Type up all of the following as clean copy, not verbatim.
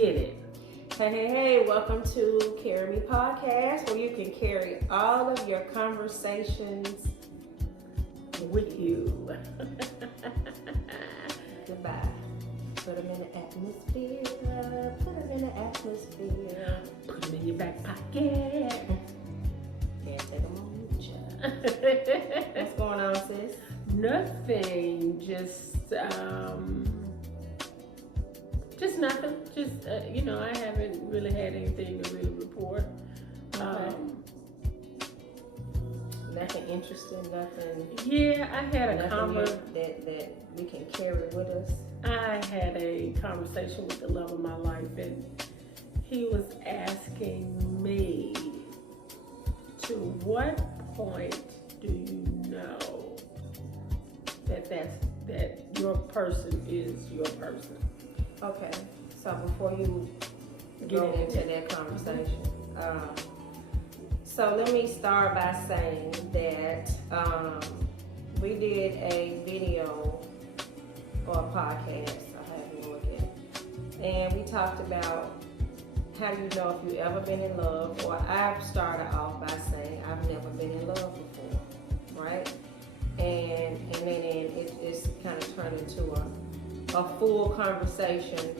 Get it. Hey, welcome to Carry Me Podcast, where you can carry all of your conversations With you. Goodbye. Put them in the atmosphere. Put them in the atmosphere. Put them in your back pocket. Can't take them on with you. What's going on, sis? Nothing. Just nothing. I haven't really had anything to really report. Nothing interesting, nothing. Yeah, I had a that we can carry with us. I had a conversation with the love of my life, and he was asking me, to what point do you know that your person is your person? Okay, so before you go into that conversation, so let me start by saying that we did a video or a podcast, I have you look at, and we talked about how do you know if you've ever been in love, or I've started off by saying I've never been in love before, right? And then it's kind of turned into a full conversation,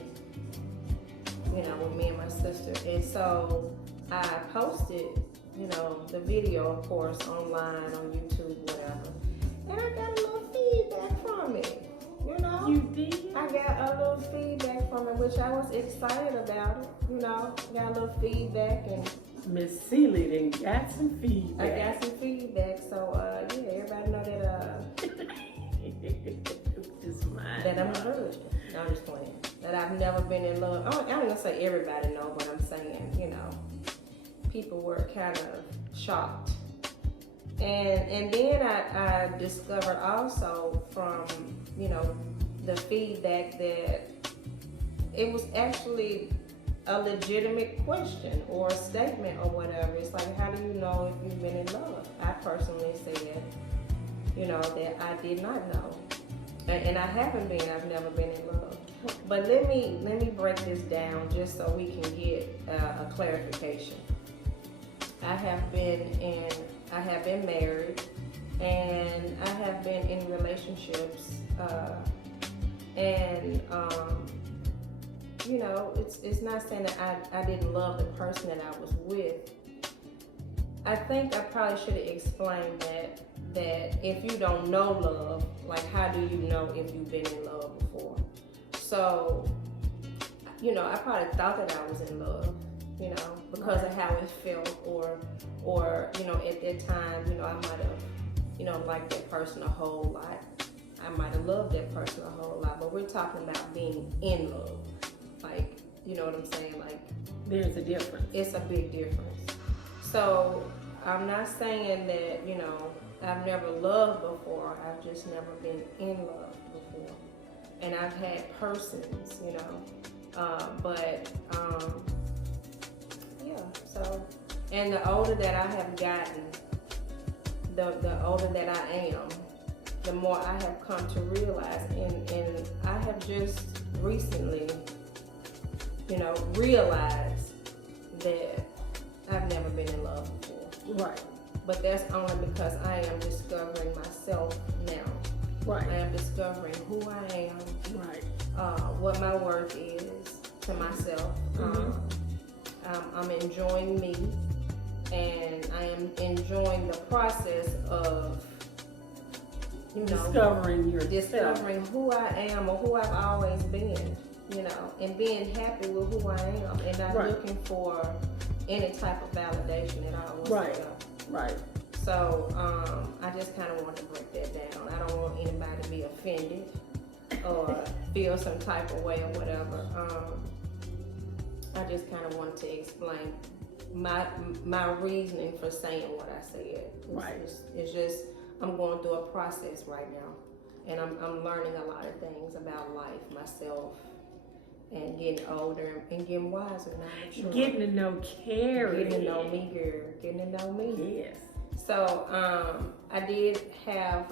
with me and my sister. And so I posted, the video, of course, online, on YouTube, whatever. And I got a little feedback from it, You did? I got a little feedback from it, which I was excited about it, got a little feedback, and Miss Seeley then got some feedback. I got some feedback, so everybody know that I'm a virgin. No, I'm just playing. That I've never been in love. I'm not gonna say everybody know, but I'm saying, people were kind of shocked. And then I discovered also from, the feedback that it was actually a legitimate question or a statement or whatever. It's like, how do you know if you've been in love? I personally said, that I did not know. And I haven't been. I've never been in love. But let me break this down just so we can get a clarification. I have been married, and I have been in relationships, it's not saying that I didn't love the person that I was with. I think I probably should have explained that if you don't know love, like, how do you know if you've been in love before? So, I probably thought that I was in love, because of how it felt, or at that time, I might have, liked that person a whole lot. I might have loved that person a whole lot, but we're talking about being in love. Like, you know what I'm saying? Like, there's a difference. It's a big difference. So I'm not saying that, I've never loved before. I've just never been in love before. And I've had persons, so, and the older that I have gotten, the older that I am, the more I have come to realize, and I have just recently, realized that I've never been in love before. Right. But that's only because I am discovering myself now. Right. I am discovering who I am. Right. What my worth is to myself. I'm enjoying me, and I am enjoying the process of, discovering who I am or who I've always been, and being happy with who I am, and not looking for any type of validation at all. Right. So I just kind of want to break that down. I don't want anybody to be offended or feel some type of way or whatever. I just kind of wanted to explain my reasoning for saying what I said. It's just I'm going through a process right now, and I'm learning a lot of things about life, myself, and getting older and getting wiser now. Getting to know Carrie. Getting to know me, girl. Getting to know me. Yes. So I did have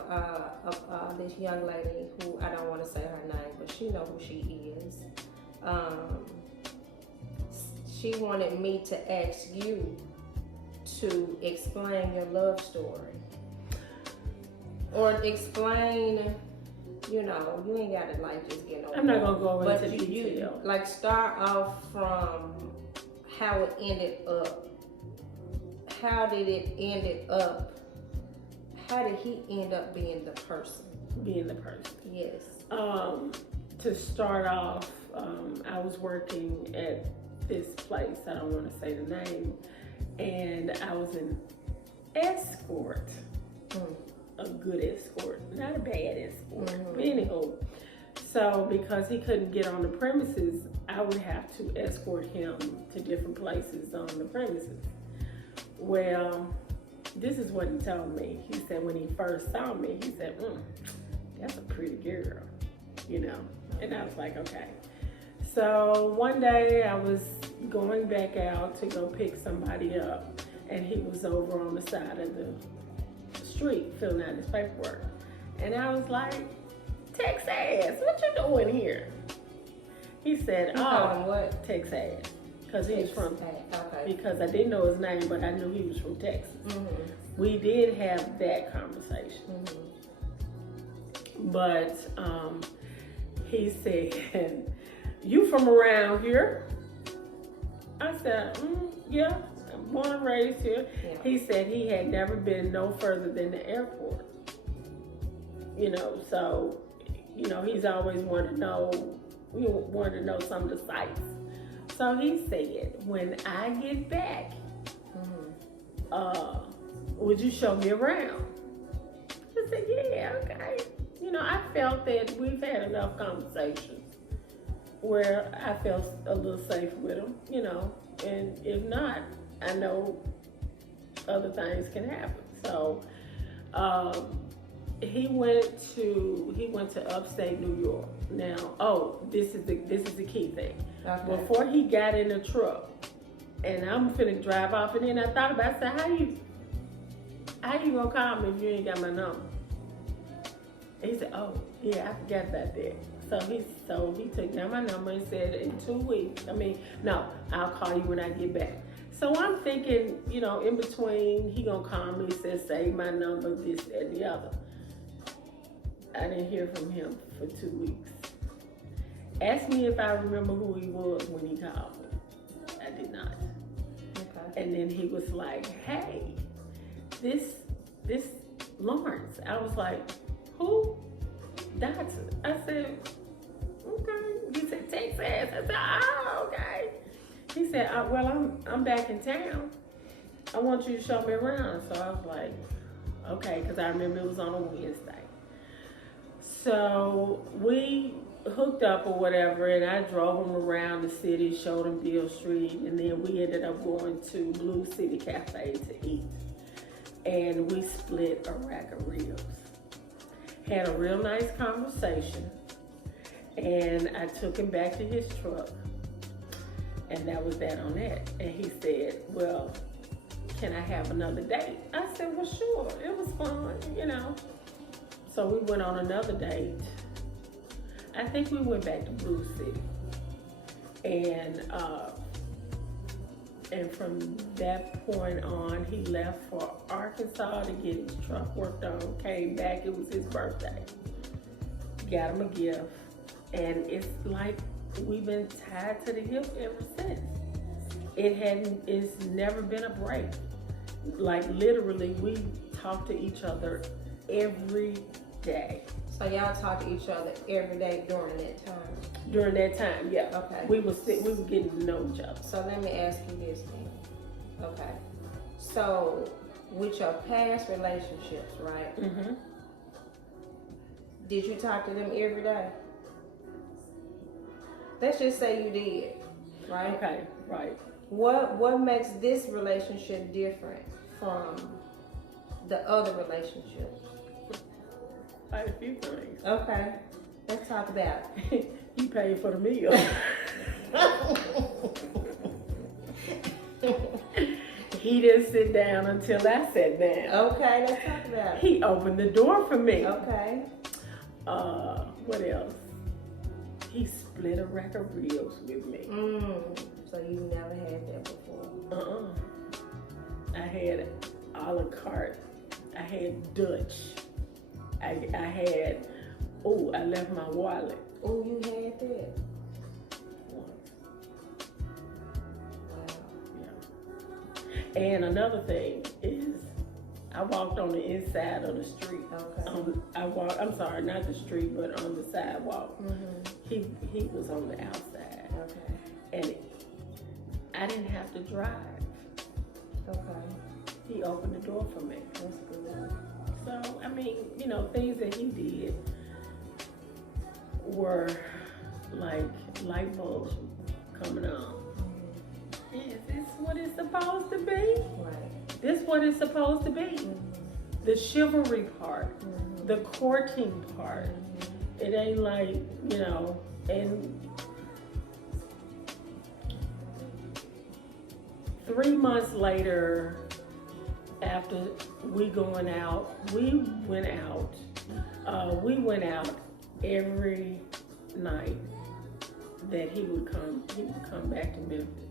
this young lady who, I don't want to say her name, but she know who she is. she wanted me to ask you to explain your love story. Or explain, you know, you ain't gotta like just get no. I'm not gonna go but into you detail. like start off from how it ended up. How did it end it up? How did he end up being the person? Being the person. Yes. To start off, I was working at this place. I don't want to say the name, and I was an escort. A good escort, not a bad escort. But anyhow, so because he couldn't get on the premises, I would have to escort him to different places on the premises. Well, this is what he told me. He said when he first saw me, he said, that's a pretty girl, you know. And I was like, okay. So one day I was going back out to go pick somebody up, and he was over on the side of the street filling out his paperwork. And I was like, Texas, what you doing here? He said, what? Texas. Because he was from, okay. Because I didn't know his name, but I knew he was from Texas. We did have that conversation. But he said, you from around here? I said, yeah. Born and raised here. Yeah. He said he had never been no further than the airport. You know, so, you know, he's always wanted to know some of the sights. So he said, when I get back, would you show me around? I said, yeah, okay. You know, I felt that we've had enough conversations where I felt a little safe with him, you know, and if not, I know other things can happen. So he went to upstate New York. Now, this is the key thing. Okay. Before he got in the truck, and I'm finna drive off, and then I thought about it, I said, how you gonna call me if you ain't got my number? And he said, oh yeah, I forgot about that. So he took down my number and said in 2 weeks. I'll call you when I get back. So I'm thinking, you know, in between, he gonna call me, says, save my number, this, that, and the other. I didn't hear from him for 2 weeks. Asked me if I remember who he was when he called me. I did not. Okay. And then he was like, hey, this Lawrence. I was like, who? Dotson. I said, okay. He said, Texas. I said, oh, okay. He said, well, I'm back in town. I want you to show me around. So I was like, okay, because I remember it was on a Wednesday. So we hooked up or whatever, and I drove him around the city, showed him Beale Street, and then we ended up going to Blue City Cafe to eat. And we split a rack of ribs. Had a real nice conversation, and I took him back to his truck. And that was that on that. And he said, well, can I have another date? I said, well, sure. It was fun, you know. So we went on another date. I think we went back to Blue City. And from that point on, he left for Arkansas to get his truck worked on, came back, it was his birthday. Got him a gift. And it's like we've been tied to the hip ever since. It's never been a break. Like literally, we talk to each other every day. So y'all talk to each other every day during that time? During that time, yeah. Okay. We were getting to know each other. So let me ask you this then. Okay. So with your past relationships, right? Mm-hmm. Did you talk to them every day? Let's just say you did, right? Okay, right. What makes this relationship different from the other relationships? Quite a few things. Okay, let's talk about it. He paid for the meal. He didn't sit down until I sat down. Okay, let's talk about it. He opened the door for me. Okay. What else? He split a rack of ribs with me. So you never had that before? I had a la carte. I had Dutch. I had, I left my wallet. Oh, you had that? Once. Wow. Yeah. And another thing is, I walked on the inside of the street. Okay. I'm sorry, not the street, but on the sidewalk. Mm-hmm. He was on the outside. Okay. And I didn't have to drive. Okay. He opened the door for me. That's good. So, I mean, things that he did were like light bulbs coming on. Is this what it's supposed to be? Right. This what it's supposed to be. Mm-hmm. The chivalry part, Mm-hmm. the courting part. Mm-hmm. It ain't like, and 3 months later, after we went out every night that he would come back to Memphis.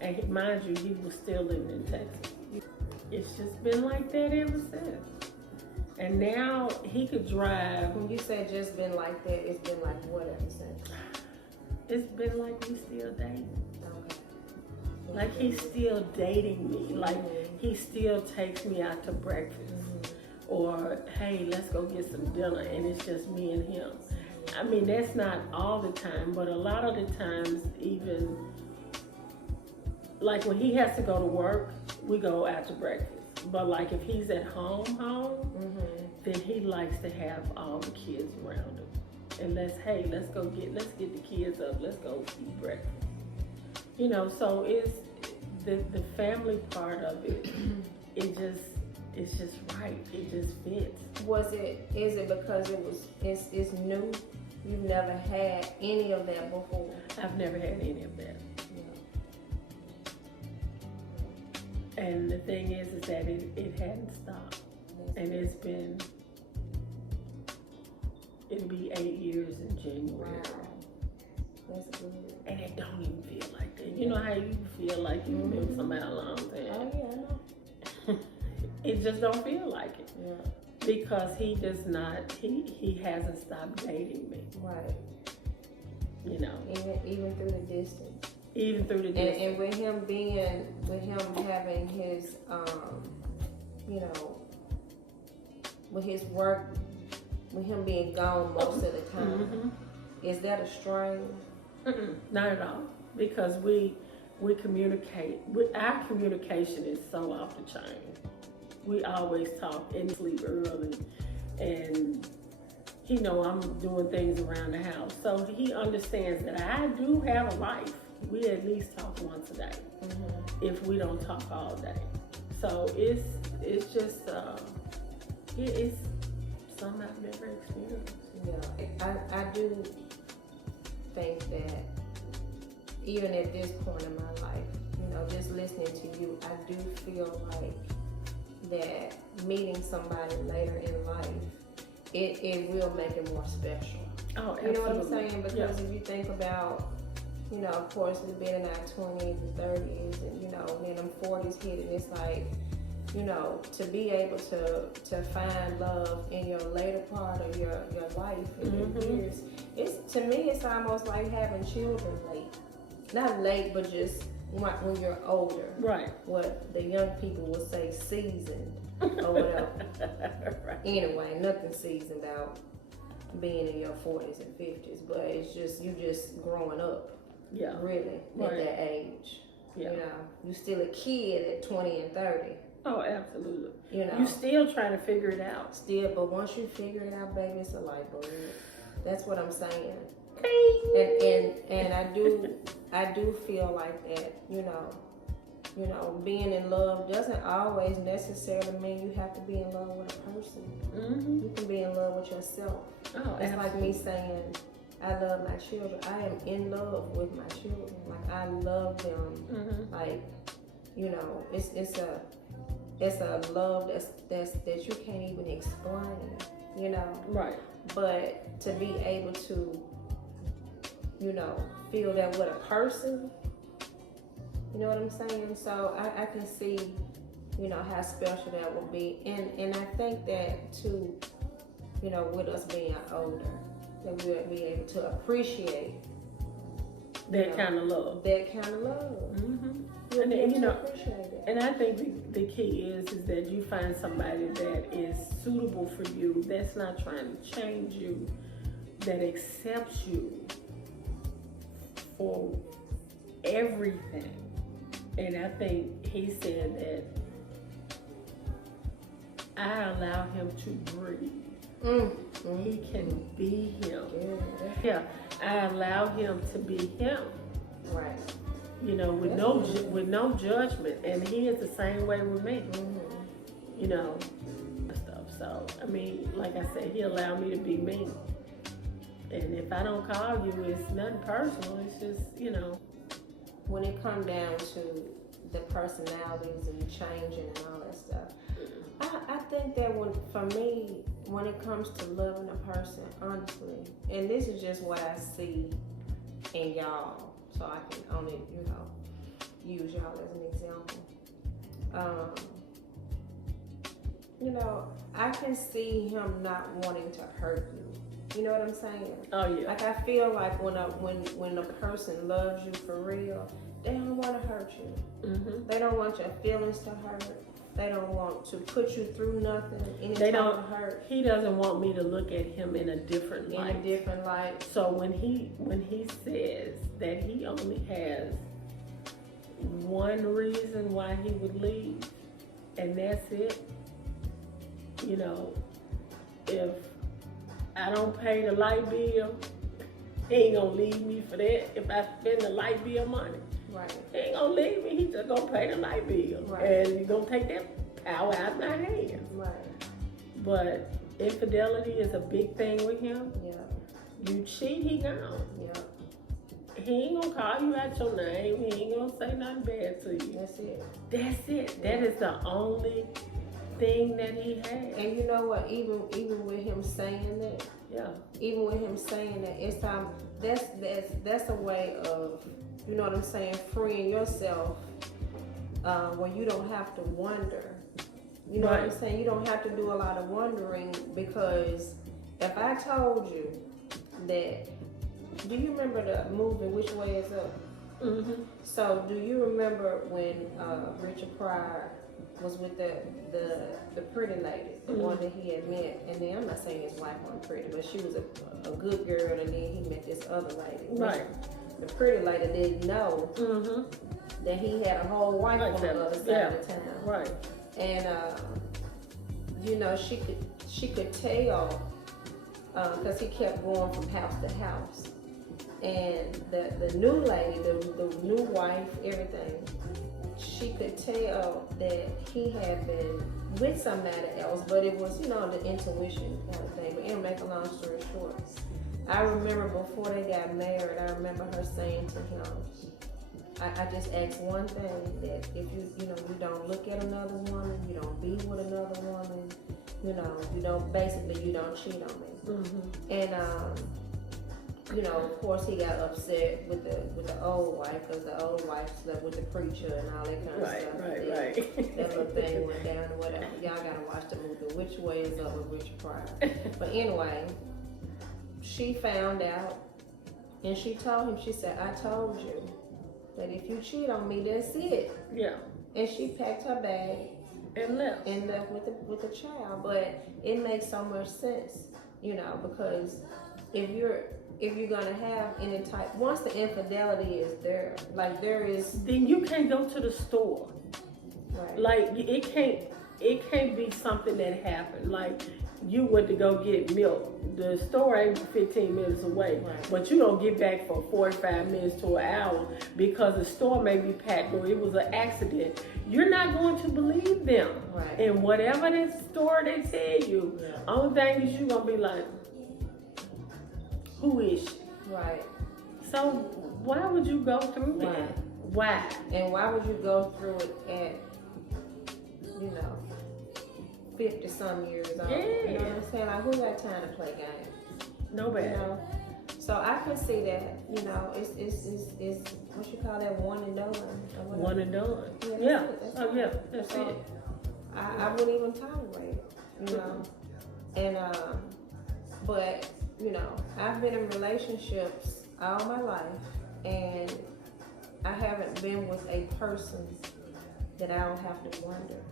And mind you, he was still living in Texas. It's just been like that ever since. And now he could drive. When you say just been like that, it's been like what ever since? It's been like we still dating. Okay. Like he's still dating me. Like he still takes me out to breakfast. Or, hey, let's go get some dinner, and it's just me and him. I mean, that's not all the time, but a lot of the times, even, like when he has to go to work, we go out to breakfast. But like if he's at home, then he likes to have all the kids around him. And let's get the kids up, let's go eat breakfast. So it's the family part of it, it's just right. It just fits. Is it because it's new? You've never had any of that before? I've never had any of that. Yeah. And the thing is that it hadn't stopped. And it'll be 8 years in January. Wow. That's good. And it don't even feel like that. You know how you feel like you've been with somebody a long time? Oh yeah, I know. It just don't feel like it. Yeah. Because he does not, he hasn't stopped dating me. Right. Even through the distance. Even through the distance. And with him having his, with his work, with him being gone most of the time, is that a strain? Not at all. Because we communicate. Our communication is so off the chain. We always talk and sleep early, and he know I'm doing things around the house, so he understands that I do have a life. We at least talk once a day, if we don't talk all day. So it's just it's something I've never experienced. Yeah, I do think that even at this point in my life, just listening to you, I do feel like that meeting somebody later in life, it will make it more special. Oh, absolutely. You know what I'm saying? Because if you think about, of course, we've been in our 20s and 30s, and then them 40s hit, and it's like, to be able to find love in your later part of your life and your years, to me it's almost like having children late. Not late, but just when you're older. Right. What the young people would say seasoned or whatever. Right. Anyway, nothing seasoned about being in your 40s and 50s, but it's just you just growing up. Yeah. Really, at that age. Yeah. You still a kid at 20 and 30. Oh, absolutely. You still trying to figure it out. Still, but once you figure it out, baby, it's a light bulb. That's what I'm saying. And I do feel like that, being in love doesn't always necessarily mean you have to be in love with a person. You can be in love with yourself. Oh, it's like me saying, I love my children. I am in love with my children. Like I love them. Like, it's a love that you can't even explain. Right. But to be able to feel that with a person. You know what I'm saying? So I can see, how special that would be. And I think that too, with us being older, that we'll be able to appreciate that kind of love. That kind of love. Mm-hmm. And appreciate it. And I think the key is that you find somebody that is suitable for you, that's not trying to change you, that accepts you for everything. And I think he said that I allow him to breathe. Mm-hmm. He can be him. Yeah, I allow him to be him. Right. With no judgment, and he is the same way with me. Mm-hmm. Stuff. So I mean, like I said, he allowed me to be me. And if I don't call you, it's nothing personal. It's just, When it comes down to the personalities and changing and all that stuff, I think that for me, when it comes to loving a person, honestly, and this is just what I see in y'all, so I can only, use y'all as an example. I can see him not wanting to hurt you. You know what I'm saying? Oh yeah. Like I feel like when a person loves you for real, they don't want to hurt you. Mm-hmm. They don't want your feelings to hurt. They don't want to put you through nothing. They don't hurt. He doesn't want me to look at him in a different light. So when he says that he only has one reason why he would leave, and that's it. If I don't pay the light bill, he ain't gonna leave me for that. If I spend the light bill money, right, he ain't gonna leave me. He just gonna pay the light bill, right, and he's gonna take that power out of my hands. Right. But infidelity is a big thing with him. Yeah. You cheat, he gone. Yeah. He ain't gonna call you out your name. He ain't gonna say nothing bad to you. That's it. That's it. Yeah. That is the only thing that he has. And you know what? Even with him saying that, it's time. That's a way of, you know what I'm saying, freeing yourself, where you don't have to wonder. You know what I'm saying? You don't have to do a lot of wondering, because if I told you that, do you remember the movie Which Way Is Up? Mm-hmm. So do you remember when Richard Pryor was with the pretty lady, the one that he had met, and then I'm not saying his wife wasn't pretty, but she was a good girl, and then he met this other lady. Right. The pretty lady didn't know that he had a whole wife on the other side of town. Right. And she could tell, because he kept going from house to house. And the new lady, the new wife, everything, she could tell that he had been with somebody else, but it was, the intuition kind of thing. But anyway, make a long story short, I remember before they got married, I remember her saying to him, I just asked one thing, that if you don't look at another woman, you don't be with another woman, you don't cheat on me. Mm-hmm. And of course he got upset with the old wife, because the old wife slept with the preacher and all that kind of stuff. Right. That little thing went down or whatever. Y'all gotta watch the movie Which Way Is Up with Richard Pryor. But anyway, she found out, and she told him, she said, I told you that if you cheat on me, that's it. Yeah. And she packed her bag and left with the child. But it makes so much sense, because if you're gonna have any type, once the infidelity is there, like there is, then you can't go to the store. Right. Like it can't be something that happened. Like you went to go get milk. The store ain't 15 minutes away, right, but you don't get back for 45 minutes to an hour because the store may be packed or it was an accident. You're not going to believe them. Right. And whatever the store they tell you, only thing is you're gonna be like, who is she? Right. So why would you go through that? Why? And why would you go through it at, 50 some years old? Yeah. You know what I'm saying? Like, who got time to play games? Nobody. So I can see that. You know, it's what you call that, one and done. Or whatever. One and done. Yeah. That's So, it. I wouldn't even tolerate it. You know, and but you know, I've been in relationships all my life, and I haven't been with a person that I don't have to wonder.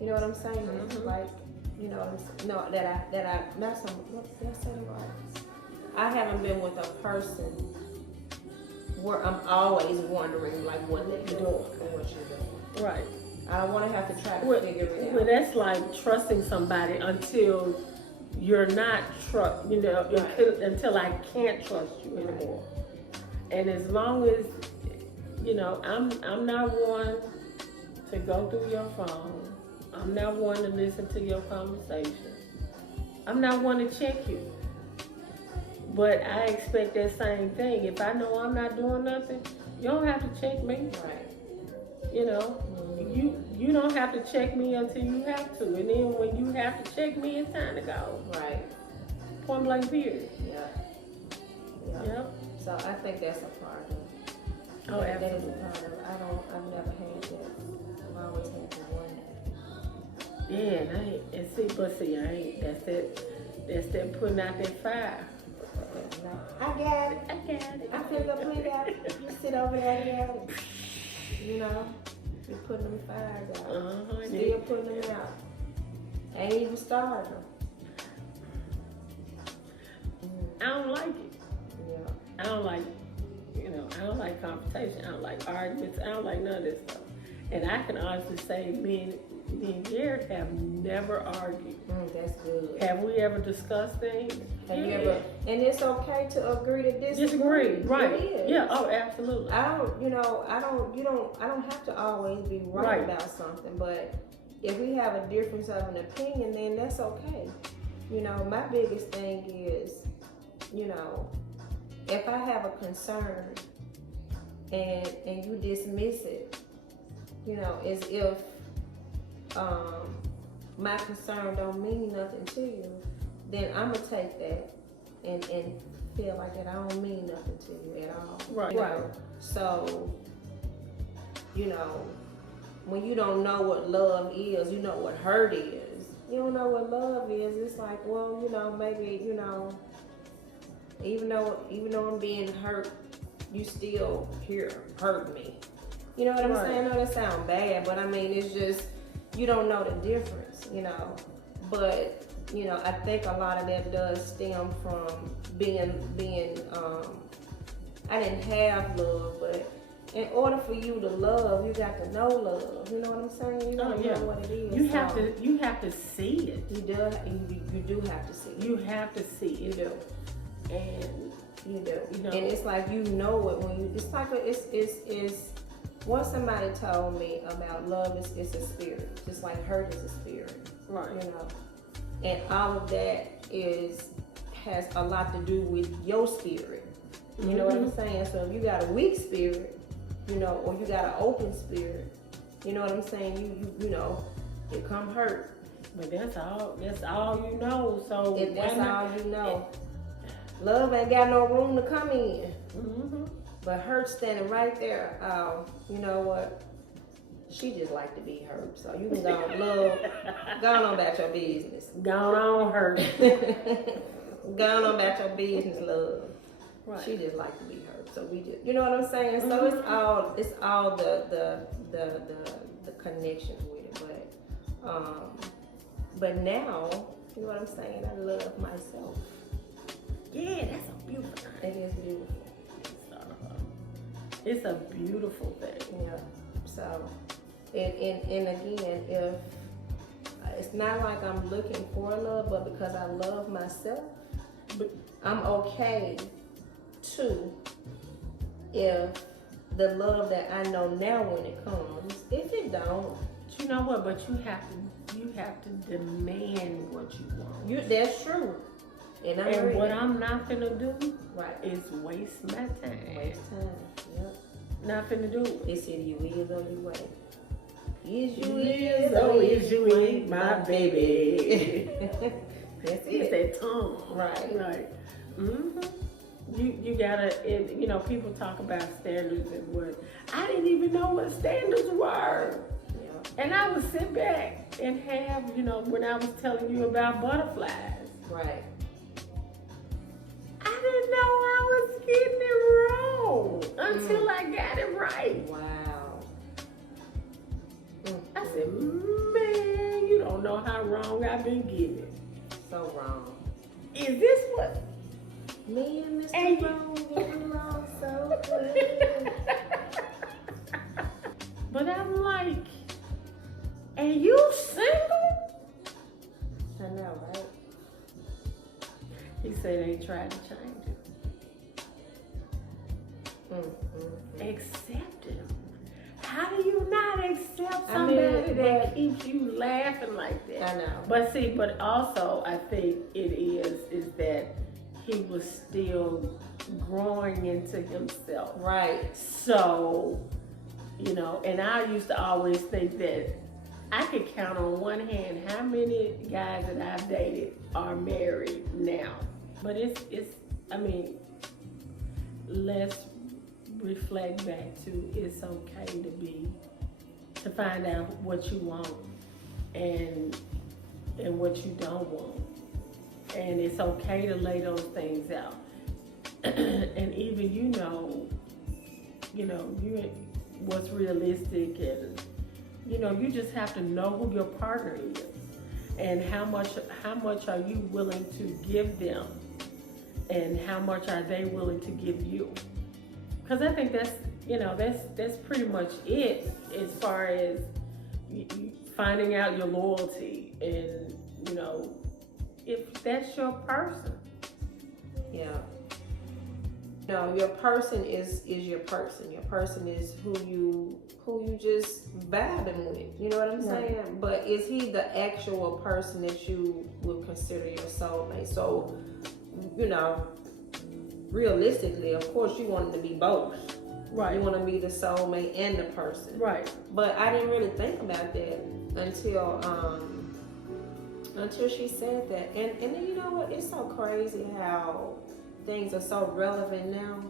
You know what I'm saying? Mm-hmm. Like, you know what I'm saying? No, that I not some. What did I say it right? I haven't been with a person where I'm always wondering like what they're doing and what you're doing. Right. I don't want to have to try to figure it out. Well, that's like trusting somebody until you're not until I can't trust you anymore. And as long as, you know, I'm not one to go through your phone. I'm not one to listen to your conversation. I'm not one to check you. But I expect that same thing. If I know I'm not doing nothing, you don't have to check me. Right. You know, you don't have to check me until you have to. And then when you have to check me, it's time to go. Right. Point blank period. Yeah. Yep. So I think that's a part of it. Oh, That is a absolutely. part of it. I've never had that. I've always had to wonder. Yeah, I ain't, that's that putting out that fire. I got it. I got it. I feel like we got it. You sit over there and got it. You know, you're putting them fires out. Uh-huh. Still putting them out. Ain't even started them. I don't like it. Yeah. I don't like, I don't like confrontation. I don't like arguments. I don't like none of this stuff. And I can honestly say me and Garrett have never argued. That's good. Have we ever discussed things? Have you ever? And it's okay to agree to disagree. Disagree, right? It is. Yeah. Oh, absolutely. I don't have to always be right about something, but if we have a difference of an opinion, then that's okay. You know, my biggest thing is, you know, if I have a concern and you dismiss it, you know, as if my concern don't mean nothing to you, then I'm gonna take that and feel like that I don't mean nothing to you at all. Right. You know? So, you know, when you don't know what love is, you know what hurt is. You don't know what love is. It's like, well, you know, maybe, you know, even though I'm being hurt, you still hurt me. You know what I'm saying? I know that sounds bad, but I mean, it's just, you don't know the difference, you know. But, you know, I think a lot of that does stem from being I didn't have love, but in order for you to love, you got to know love. You know what I'm saying? You don't know what it is. You have to see it. You do have to see it. You have to see it. You do. And you do. You know. And it's like you know it when you. It's like it's. What somebody told me about love is a spirit, just like hurt is a spirit. Right. You know, and all of that has a lot to do with your spirit. You know what I'm saying? So if you got a weak spirit, you know, or you got an open spirit, you know what I'm saying? You know, it come hurt. But that's all you know. So If that's all you know. Love ain't got no room to come in. Mm-hmm. But hurt standing right there, you know what? She just like to be hurt. So you can go on, love, go on about your business. Gone on hurt. Go on about your business, love. Right. She just like to be hurt. So we just, you know what I'm saying? So it's all the connection with it. But now, you know what I'm saying? I love myself. Yeah, that's a beautiful thing. It is beautiful. It's a beautiful thing. Yeah. So, and again, if it's not like I'm looking for love, but because I love myself, But I'm okay too if the love that I know now when it comes. If it don't, you know what? But you have to demand what you want. that's true. And what I'm not gonna do right is waste my time. Waste time. Yep. Not finna do it. It's either you is or you ain't. Is you is you ain't my baby. That's It's it. that tongue. Right. Right. Mm-hmm. you gotta, you know, people talk about standards and what, I didn't even know what standards were. Yeah. And I would sit back and have, you know, when I was telling you about butterflies. Right. I didn't know I was getting it wrong until I got it right. Wow. I said, man, you don't know how wrong I've been getting. So wrong. Is this what? Me and Mr. And Wrong getting along so good. But I'm like, and you single? I know, right? He said they tried to change it. Accept him. How do you not accept somebody that keeps you laughing like that? I know. But see, but also I think it is that he was still growing into himself. Right. So, you know, and I used to always think that I could count on one hand how many guys that I've dated are married now. But it's I mean, let's reflect back to it's okay to find out what you want and what you don't want. And it's okay to lay those things out. And even you know what's realistic, and you just have to know who your partner is and how much are you willing to give them, and how much are they willing to give you. Because I think that's pretty much it as far as finding out your loyalty, and if that's your person. Yeah. No, your person is your person. Your person is who you just vibing with. You know what I'm saying? Right. But is he the actual person that you would consider your soulmate? So, realistically, of course, you want him to be both. Right. You want to be the soulmate and the person. Right. But I didn't really think about that until she said that. And then you know what? It's so crazy how things are so relevant now.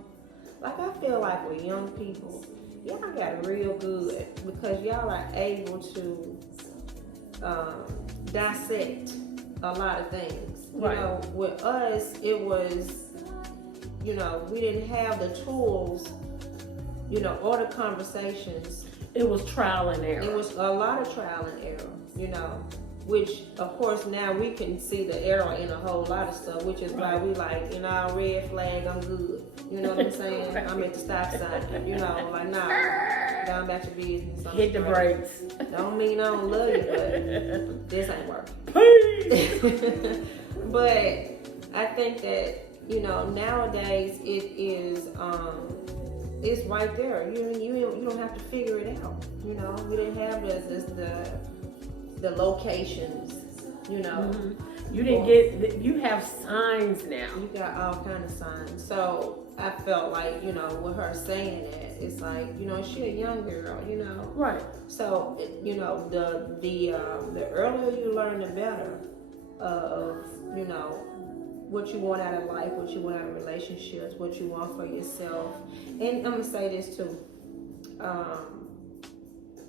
Like, I feel like with young people, y'all got it real good because y'all are able to dissect a lot of things. Right. With us, it was, we didn't have the tools, or the conversations. It was trial and error. It was a lot of trial and error, which of course now we can see the error in a whole lot of stuff, which is why we like, red flag, I'm good. You know what I'm saying? Right. I'm at the stop sign, like, nah, go on back to business. Hit the brakes. Don't mean I don't love you, but this ain't working. Please. But I think that, nowadays it is, it's right there. You don't have to figure it out. You didn't have the locations. Mm-hmm. You didn't you have signs now. You got all kind of signs. So I felt like, with her saying that, it's like, she a young girl, Right. So, the earlier you learn, the better of, what you want out of life, what you want out of relationships, what you want for yourself. And I'm gonna say this too.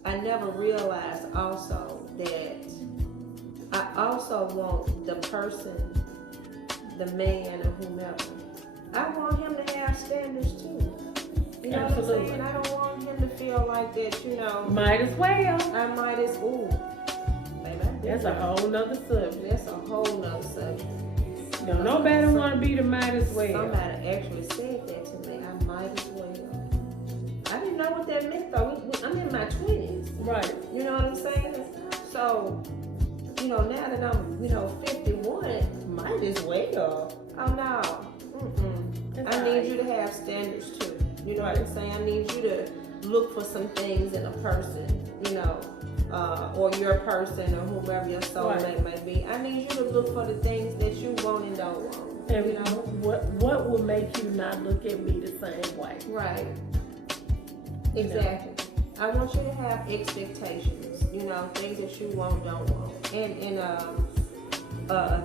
I never realized also that I also want the person, the man or whomever, I want him to have standards too. You know Absolutely. what I'm saying? I don't want him to feel like that, Might as well. I might as well. That's a whole nother subject. That's a whole nother subject. No, nobody want to be the might as well. Somebody actually said that to me. I might as well. I didn't know what that meant though. I'm in my 20s. Right. You know what I'm saying? So, now that I'm, 51, might as well. Oh no. I need you to have standards too. You know what I'm saying? I need you to look for some things in a person, or your person or whoever your soulmate may be. I need you to look for the things that you want and don't want. And what will make you not look at me the same way? Right. Exactly. I want you to have expectations, things that you want, don't want. And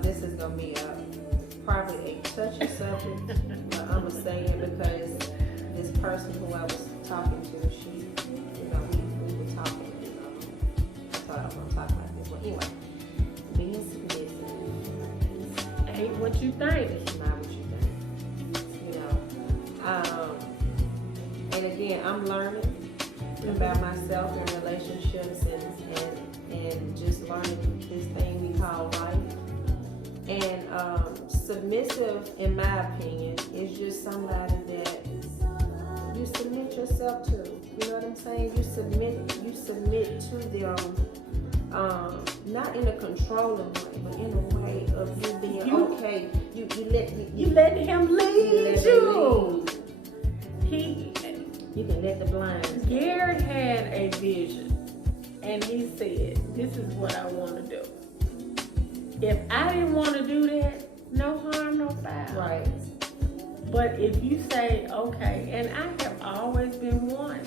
this is gonna be probably a touchy subject, but I'm gonna say it because this person who I was talking to, she, we were talking. I thought I was gonna talk about this, but anyway, being submissive ain't what you think. it's not what you think. And again, I'm learning about myself and relationships and just learning this thing we call life. And submissive, in my opinion, is just somebody that you submit yourself to. You know what I'm saying? You submit to them, not in a controlling way, but in a way of you being okay. You let him lead you. You can let the blinds. Garrett had a vision, and he said, "This is what I want to do." If I didn't want to do that, no harm, no foul. Right. But if you say, okay, and I have always been one,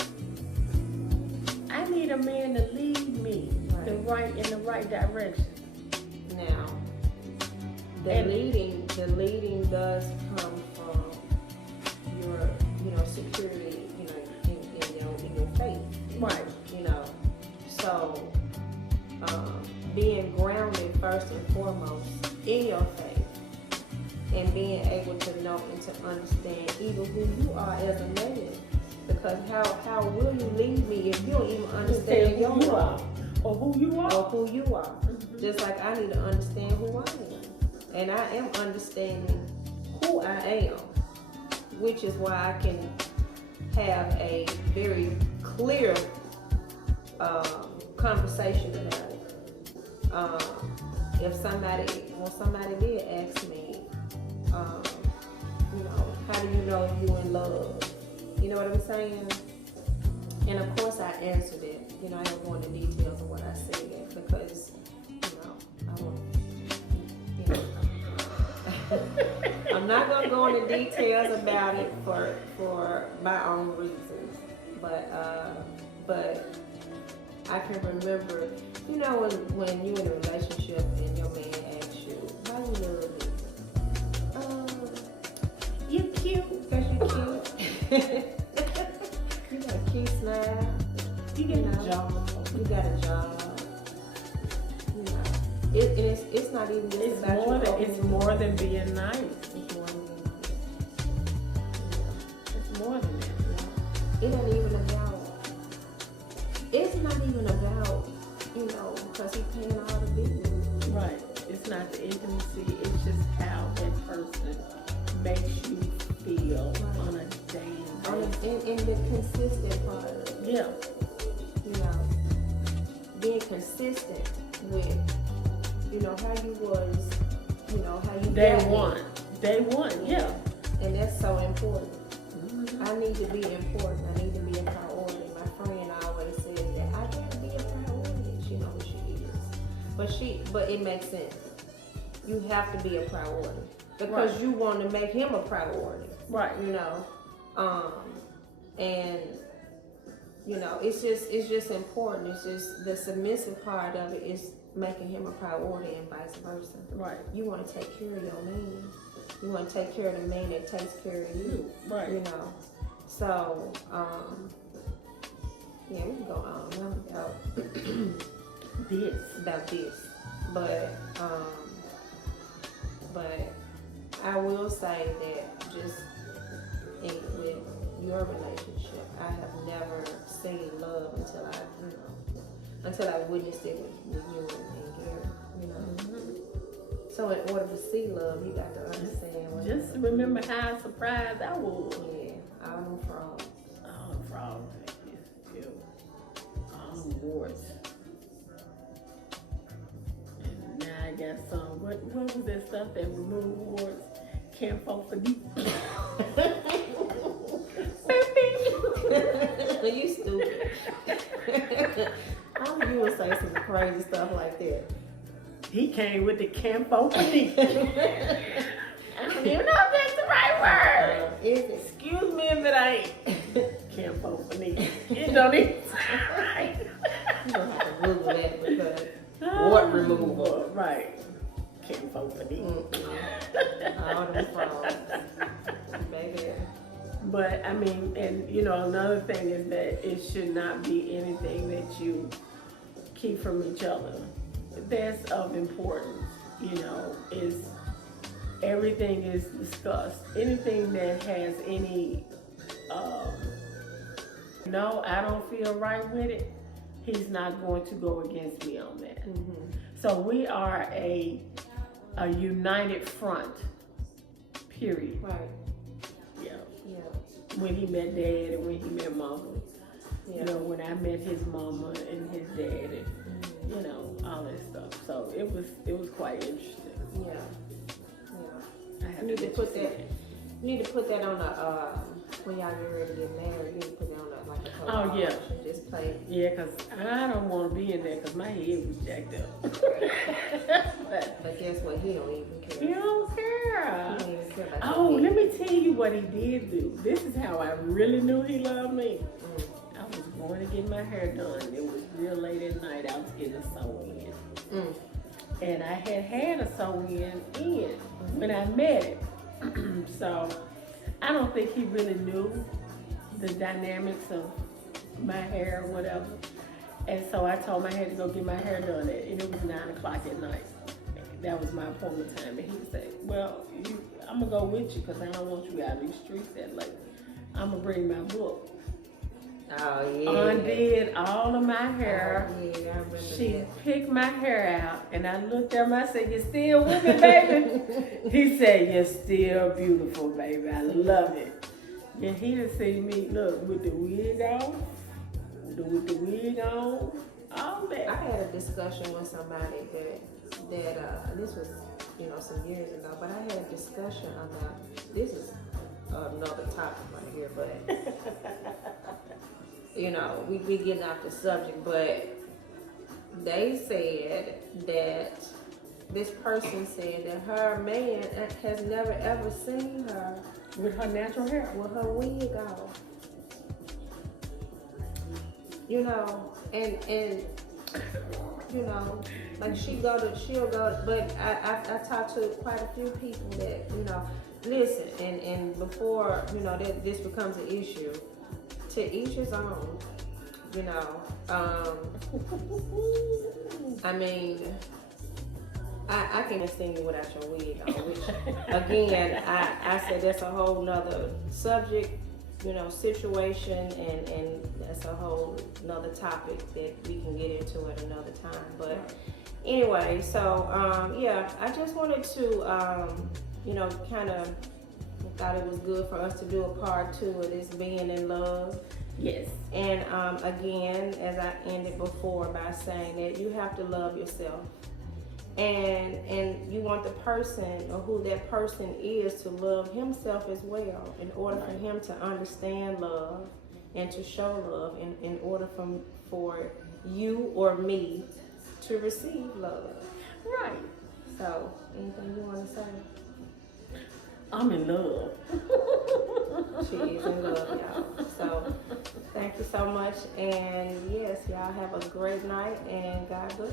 I need a man to lead me in the right direction. Now, the leading does come from your, security, in your faith. Right. So, being grounded first and foremost in your faith and being able to know and to understand even who you are as a man. Because how will you lead me if you don't even understand who you are or who you are? Mm-hmm. Just like I need to understand who I am. And I am understanding who I am, which is why I can have a very clear conversation about it. When somebody did ask me, how do you know you in love? You know what I'm saying? And of course I answered it. I don't go into details of what I said because, I'm not gonna go into details about it for my own reasons. But I can remember, when you're in a relationship and your man asks you, "Why you love me?" You cute. Because you cute. You got a cute smile. You get a job. You got a job. It's not even just about it's more than being nice. It's more than being nice. It's more than that. It ain't even about. It's not even about, because he's paying all the bills. Right. It's not the intimacy. It's just how that person makes you feel on a daily basis. In the consistent part of it. Yeah. Being consistent with, how you was, how you Day got one. me. Day one, yeah. And that's so important. Mm-hmm. I need to be important. I need to be a priority. My friend always says that I gotta be a priority. She knows she is. But it makes sense. You have to be a priority. Because you want to make him a priority. Right. And it's just important. It's just the submissive part of it is making him a priority and vice versa. Right. You want to take care of your man. You want to take care of the man that takes care of you. Right. So, we can go on about this. But I will say that just with your relationship, I have never seen love until I witnessed it with you and Gary. Mm-hmm. So in order to see love, you got to understand. Just remember how surprised I was. Yeah, all them frogs. All the frogs. All them warts. And now I got some. What was that stuff that removed warts? Camphophobia. You stupid. How you would say some crazy stuff like that? He came with the camphophobia. I don't even know if that's the right word. Is it? Excuse me if it ain't. Camphophobia. It don't even sound right. You don't have to Google that because wart removal. Right. can't vote for these. All them frauds, baby. But I mean, and you know, another thing is that it should not be anything that you keep from each other. That's of importance, you know, is everything is discussed. Anything that has any, no, I don't feel right with it, he's not going to go against me on that. Mm-hmm. So we are a united front, period. Right. Yeah. Yeah. When he met dad and when he met mama. Yeah. You know, when I met his mama and his dad and, you know, all that stuff. So it was quite interesting. Yeah. Yeah. I have You need to let put see that. You need to put that on a when y'all get ready to get married. You need to put that on a, like a Oh, yeah. and just play. Yeah, because I don't want to be in there because my head was jacked up. But guess what? He don't even care. You don't He care. don't even care about Oh, your let head. me tell you what he did do. This is how I really knew he loved me. Mm. I was going to get my hair done. It was real late at night. I was getting a sew-in. Mm. And I had a sew-in when I met him. So I don't think he really knew the dynamics of my hair or whatever. And so I told him I had to go get my hair done, and it was 9 o'clock at night. That was my appointment time. And he said, well, I'm going to go with you because I don't want you out in these streets that late. I'm going to bring my book. Oh yeah. Undid all of my hair. Oh, yeah, I remember She that. picked my hair out, and I looked at him. I said, "You still with me, baby?" He said, "You're still beautiful, baby. I love it." And he just seen me look with the wig on, with the wig on, all I that. had a discussion with somebody that this was, you know, some years ago, but I had a discussion about, this is another topic right here, but you know, we getting off the subject, but they said that this person said that her man has never ever seen her With her natural hair. with her wig on. You know, and you know, like she'll go, but I talked to quite a few people that, you know, listen, and before, you know, that this becomes an issue, to each his own, you know. I mean, I can sing you without your wig on, which again, I said that's a whole nother subject, you know, situation, and that's a whole nother topic that we can get into at another time. But anyway, so yeah, I just wanted to, you know, kind of thought it was good for us to do a part 2 of this being in love. Yes. And again, as I ended before by saying that you have to love yourself. And you want the person or who that person is to love himself as well, in order for him to understand love and to show love, in order for you or me to receive love. Right. So, anything you want to say? I'm in love. She is in love, y'all. So, thank you so much. And yes, y'all have a great night and God bless.